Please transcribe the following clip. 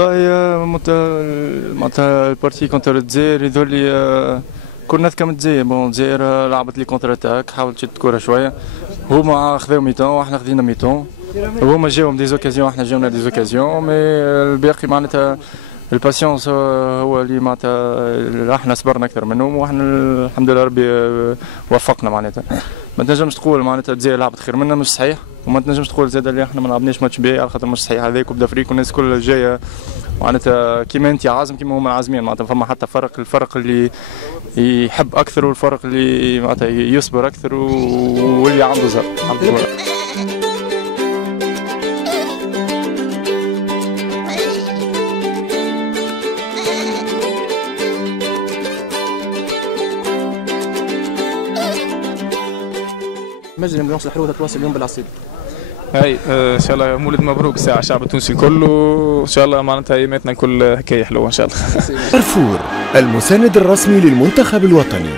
والله معناتها البارتي كونتر الجزائر يظهر لي كل الناس كانت الجزائر. بون الجزائر لعبت لي كونتر اتاك، حاولت تشد الكره شويه، هما خذاو ميتون واحنا خذينا ميتون، هما جاوهم دي زوكازيون واحنا جاونا دي زوكازيون، مي الباقي معناتها الباسيونس هو اللي معناتها احنا صبرنا اكثر منهم، واحنا الحمد لله ربي وفقنا. معناتها ما تنجمش تقول معناتها الجزائر لعبت خير منا، مش صحيح، وما تنجمش تقول زاد اللي احنا ما لعبناش ماتش باهي على خاطر مش صحيح. هذاك كوب دافريك والناس كل جايه معناتها كيما انت عازم كيما هما عازمين، معناتها فما حتى فرق، الفرق اللي يحب اكثر والفرق اللي معناتها يصبر اكثر واللي عنده زهر. الحمد لله. مجري امبيونس الحلوه تتواصل اليوم بالعصيب. هاي ان شاء الله مولد مبروك ساعه الشعب التونسي الكل، وان شاء الله معناتها اياماتنا كل حكايه حلوه ان شاء الله. كارفور المساند الرسمي للمنتخب الوطني.